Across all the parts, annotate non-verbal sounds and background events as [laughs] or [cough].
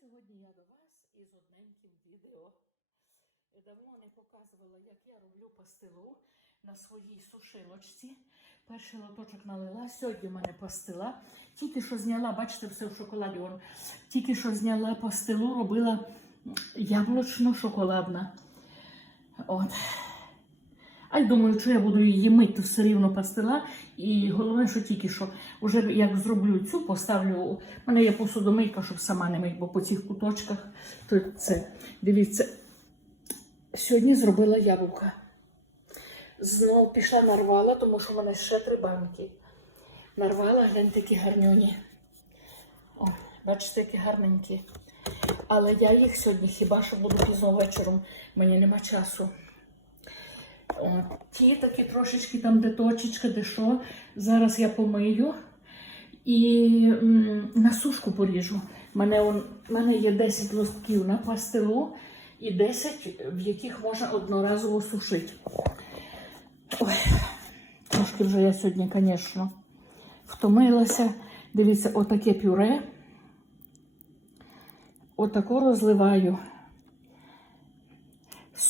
сьогодні я до вас із одненьким відео. Давно не показувала, як я роблю пастилу на своїй сушилочці. Перший лоточок налила, сьогодні в мене пастила. Тільки що зняла, бачите, все в шоколаді. Тільки що зняла пастилу, робила яблучно-шоколадна. От. А й думаю, що я буду її мити все рівно пастила. І головне, що тільки що вже як зроблю цю, поставлю. У мене є посудомийка, щоб сама не мить, бо по цих куточках то це. Дивіться, сьогодні зробила яблука. Знов пішла нарвала, тому що в мене ще три банки. Нарвала, гляньте, такі гарнюні. О, бачите, які гарненькі. Але я їх сьогодні хіба що буду пізно вечором, мені нема часу. Ті такі трошечки там, де точечка, де що. Зараз я помию і на сушку поріжу. У мене, мене є 10 листків на пастилу і 10, в яких можна одноразово сушити. Ой, трошки вже я сьогодні, звісно, втомилася. Дивіться, отаке пюре. Отако розливаю.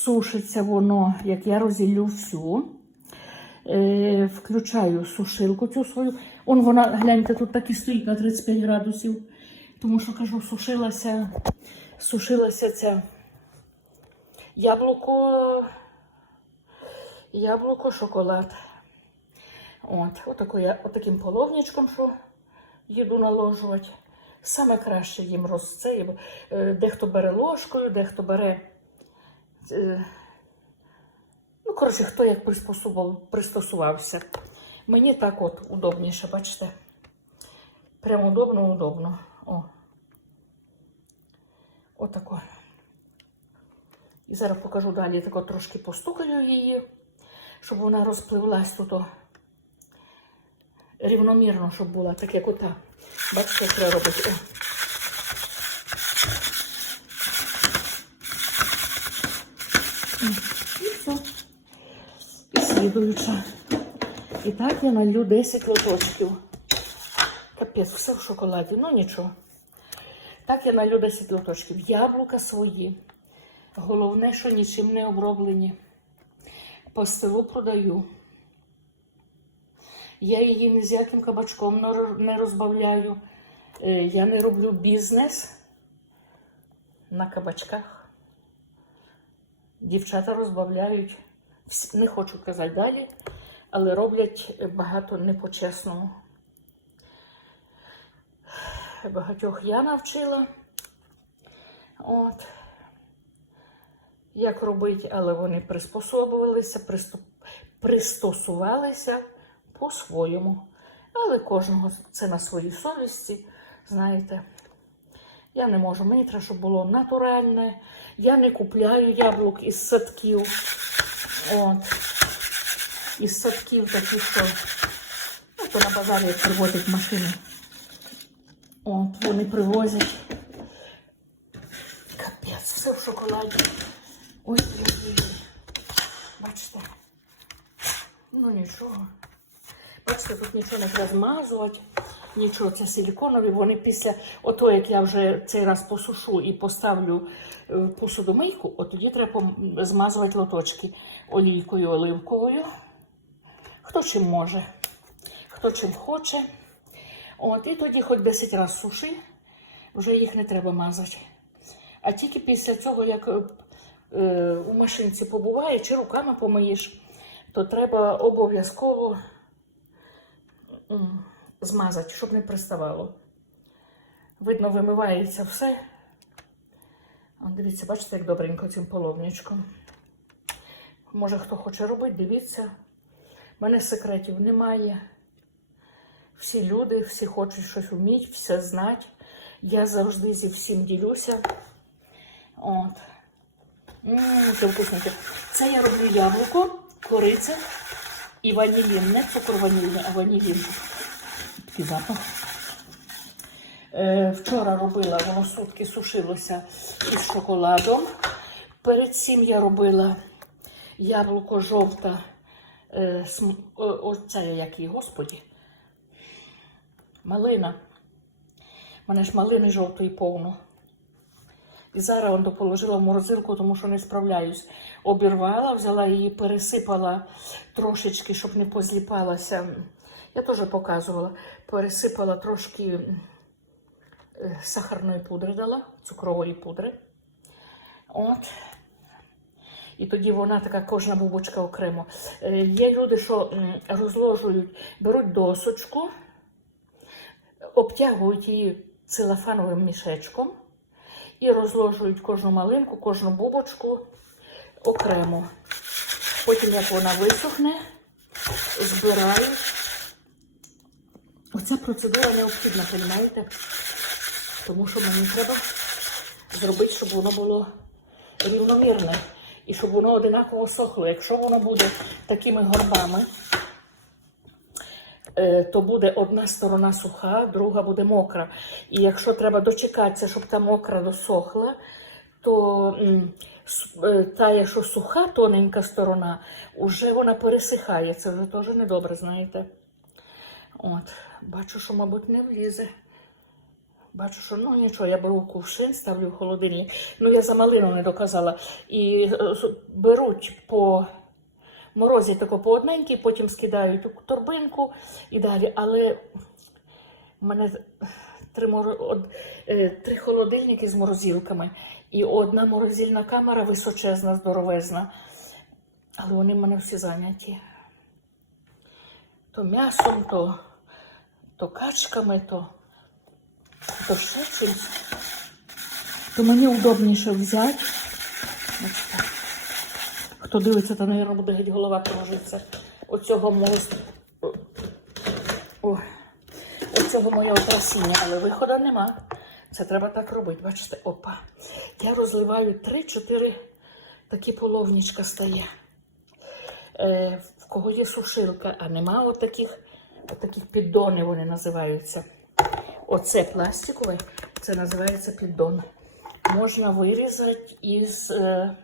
Сушиться воно, як я розділю всю. Е, включаю сушилку цю свою. Он вона, гляньте, тут так і стоїть на 35 градусів. Тому що кажу, сушилася, сушилася ця яблуко, яблуко, шоколад. От, отако я, отаким половничком, що їду наложувати. Саме краще їм розце. Е, Дехто бере ложкою, дехто бере. Е, Ну, коротше, хто як пристосувався. Мені так от удобніше, бачите? Прямо удобно, удобно. О. Отако. І зараз покажу далі, тако трошки постукаю її, щоб вона розпливлась тут рівномірно, щоб була, так як ота. Бачите, як треба робити. О. І все. І слідуюча. І так я налью 10 лоточків. Капець, все в шоколаді, ну нічого. Так я налью 10 лоточків. Яблука свої. Головне, що нічим не оброблені. Пастилу продаю. Я її ні з яким кабачком не розбавляю. Е, Я не роблю бізнес на кабачках. Дівчата розбавляють, не хочу казати далі, але роблять багато не по-чесному. Багатьох я навчила. От. Як робити, але вони приспособувалися, приступ- пристосувалися по-своєму. Але кожного це на своїй совісті, знаєте. Я не можу, мені треба, щоб було натуральне. Я не купляю яблук із садків. От. Із садків такі, що ну, то на базарі як машини. От, вони привозять. Капець, все в шоколаді. Ой, ой, ой. Бачите? Ну нічого. Бачите, тут нічого не треба змазувати, нічого, це силіконові. Вони після ото, як я вже цей раз посушу і поставлю е, в посудомийку, от тоді треба змазувати лоточки олійкою оливковою. Хто чим може, хто чим хоче. От, і тоді хоч 10 разів суши, вже їх не треба мазати. А тільки після цього, як е, е, у машинці побуває, чи руками помиєш, то треба обов'язково змазати, щоб не приставало. Видно, вимивається все. Дивіться, бачите, як добренько цим половничком. Може, хто хоче робити, дивіться. У мене секретів немає. Всі люди, всі хочуть щось вміти, все знати. Я завжди зі всім ділюся. От. Це вкусненьке. Це я роблю яблуко, кориця і ванілін. Не цукор ванільний, а ванілін. Такий запах. Е, вчора робила, воно сутки сушилося із шоколадом. Перед цим я робила яблуко жовта. Е, см- о- оце який, господі. Малина. У мене ж малини жовтої повно. І зараз он положила в морозилку, тому що не справляюсь. Обірвала, взяла її, пересипала трошечки, щоб не позліпалася. Я теж показувала. Пересипала трошки е, сахарної пудри дала, цукрової пудри. От. І тоді вона така кожна бубочка окремо. Е, Є люди, що розложують, беруть досочку, обтягують її целофановим мішечком і розложують кожну малинку, кожну бубочку окремо. Потім, як вона висохне, збирають. Оця процедура необхідна, розумієте? Тому що мені треба зробити, щоб воно було рівномірне і щоб воно одинаково сохло. Якщо воно буде такими горбами, е, то буде одна сторона суха, друга буде мокра. І якщо треба дочекатися, щоб та мокра досохла, то е, та, якщо суха тоненька сторона, вже вона пересихає. Це вже теж недобре, знаєте. От, бачу, що, мабуть, не влізе. Бачу, що ну нічого, я беру кувшин, ставлю в холодильник. Ну, я за малину не доказала. І е, беруть по морозі тако по одненькій, потім скидають у торбинку і далі. Але в мене три, моро... од... е, три холодильники з морозилками і одна морозильна камера височезна, здоровезна. Але вони в мене всі зайняті. То м'ясом, то, то качками, то то ще чимось. То мені удобніше взяти. Хто дивиться, то, мабуть, буде геть голова кружиться. Оцього мого О, оцього моєго трасіння, але виходу нема. Це треба так робити. Бачите, опа. Я розливаю 3-4 такі половнічка стає. Е, в кого є сушилка, а нема отаких, отаких піддонів вони називаються. Оце пластикове, це називається піддон. Можна вирізати із е,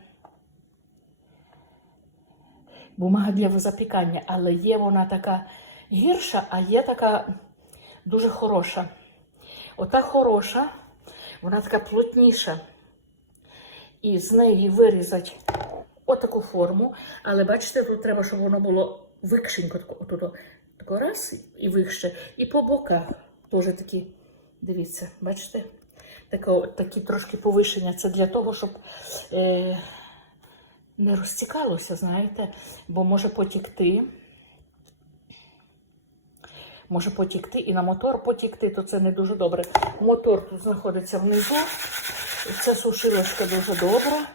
бумага для запікання, але є вона така гірша, а є така дуже хороша. Ота хороша, вона така плотніша. І з неї вирізати отаку форму. Але бачите, тут треба, щоб воно було викшенько, тако, раз і вище. І по боках теж такі, дивіться, бачите? Тако, такі трошки повишення. Це для того, щоб е, не розтікалося, знаєте, бо може потікти. Може потікти і на мотор потікти, то це не дуже добре. Мотор тут знаходиться внизу. Ця сушилочка дуже добра.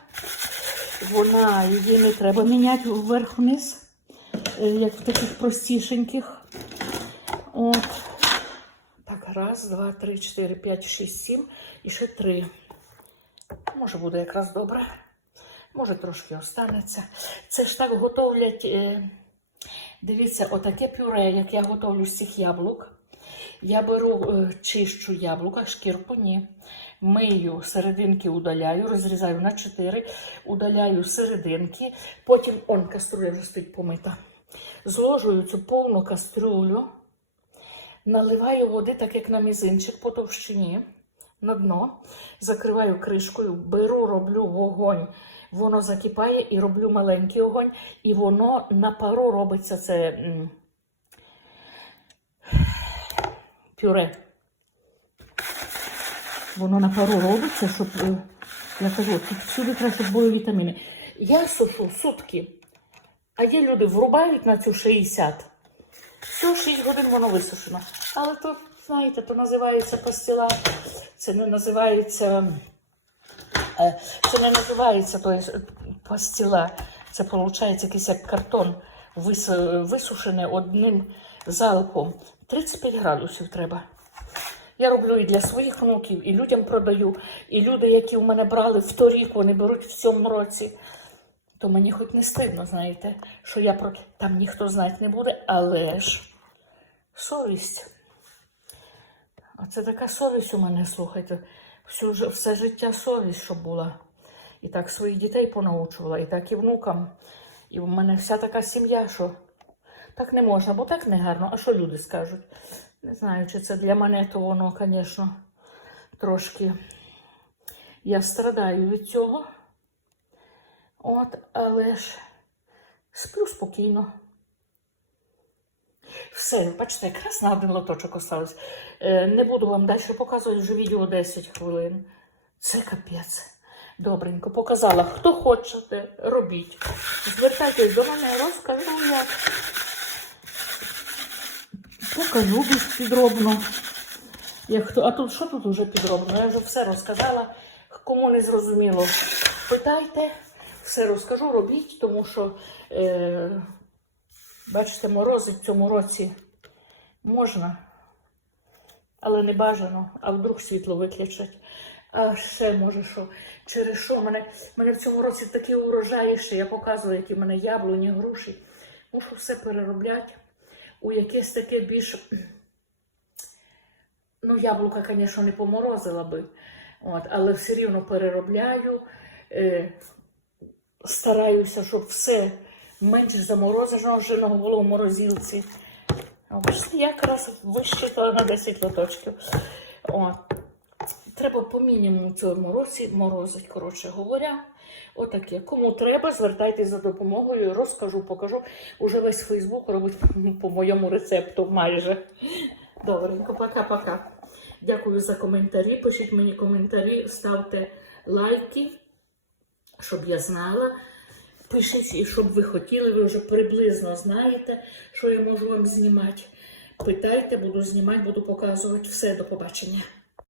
Вона її не треба міняти вверх-вниз, е, як в таких простішеньких. От. Так, раз, два, три, чотири, п'ять, шість, сім і ще три. Може буде якраз добре. Може трошки останеться. Це ж так готовлять. Е, дивіться, отаке пюре, як я готовлю з цих яблук. Я беру, е, чищу яблука, шкірку ні. Мию серединки, удаляю, розрізаю на 4, удаляю серединки. Потім он каструля вже стоїть помита. Зложую цю повну кастрюлю, наливаю води, так як на мізинчик по товщині, на дно, закриваю кришкою, беру, роблю вогонь. Воно закипає і роблю маленький огонь, і воно на пару робиться це пюре. Воно на пару робиться, щоб, е, я кажу, треба, щоб були вітаміни. Я сушу сутки, а є люди врубають на цю 60. Все, 6 годин воно висушено. Але то, знаєте, то називається пастила, це не називається, е, це не називається то є, пастила. Це виходить якийсь як картон вис- висушений одним залпом. 35 градусів треба. Я роблю і для своїх внуків, і людям продаю. І люди, які у мене брали в торік, вони беруть в цьому році. То мені хоч не стидно, знаєте, що я про там ніхто знати не буде, але ж совість. Оце така совість у мене, слухайте. Всю, все життя совість, щоб була. І так своїх дітей понаучувала, і так і внукам. І в мене вся така сім'я, що так не можна, бо так не гарно. А що люди скажуть? Не знаю, чи це для мене, то воно, звісно, трошки Я страдаю від цього. От, але ж сплю спокійно. Все, бачите, якраз на один лоточок осталось. Е, не буду вам далі показувати вже відео 10 хвилин. Це капець. Добренько, показала. Хто хочете, робіть. Звертайтесь до мене, розкажу як. Покажу більш підробно. Як хто... А тут що тут уже підробно? Я вже все розказала. Кому не зрозуміло, питайте, все розкажу, робіть, тому що, е... бачите, морози в цьому році можна, але не бажано, а вдруг світло виключать. А ще може що, через що мене, мене в цьому році такі урожаї, що я показую, які в мене яблуні, груші. Мушу все переробляти у якесь таке більш. Ну, яблука, звісно, не поморозила би, от, але все рівно переробляю. Е, стараюся, щоб все менше замороженого було в морозилці. Якраз вищитала на 10 лоточків. От. Треба по мінімуму цьому році морозить, коротше говоря. Отаке. Кому треба, звертайтесь за допомогою, розкажу, покажу. Уже весь Фейсбук робить [laughs] по моєму рецепту майже. Добренько, пока-пока. Дякую за коментарі. Пишіть мені коментарі, ставте лайки, щоб я знала. Пишіть, і щоб ви хотіли, ви вже приблизно знаєте, що я можу вам знімати. Питайте, буду знімати, буду показувати. Все, до побачення.